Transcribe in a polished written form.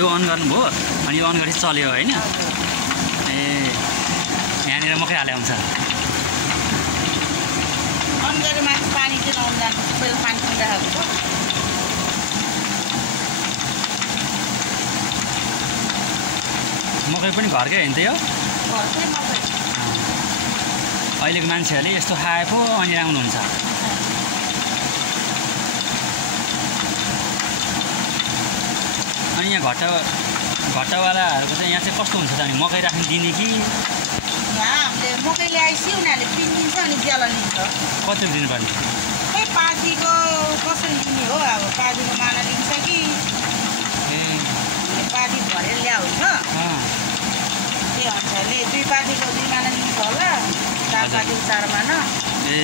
यो अन गर्नुभयो अनि यो अन गरी चल्यो होइन? ए यहाँनिर मकै हाले हुन्छ। अन गरे माथि पानी चाहिँ नआउँदा पहिला पानी किनिराखेको छ। मकै पनि घरकै होइन त यो? घरकै मकै। अहिलेको मान्छेहरूले यस्तो खाए पो अनि आउनुहुन्छ। अनि यहाँ घट्टावालाहरूको चाहिँ यहाँ चाहिँ कस्तो हुन्छ त? अनि मकै राख्न दिने कि? यहाँ हामीले मकै ल्याएपछि उनीहरूले पिनिदिन्छ अनि ज्याला लिन्छ। कति दिनुपर्ने? खै पार्टीको कसरी लिने हो अब पार्टीको माना लिन्छ कि पार्टी भरेर ल्या हुन्छ त्यही अनुसारले 2 पार्टीको 2 माना लिन्छ होला 4 पार्टीको 4 माना। ए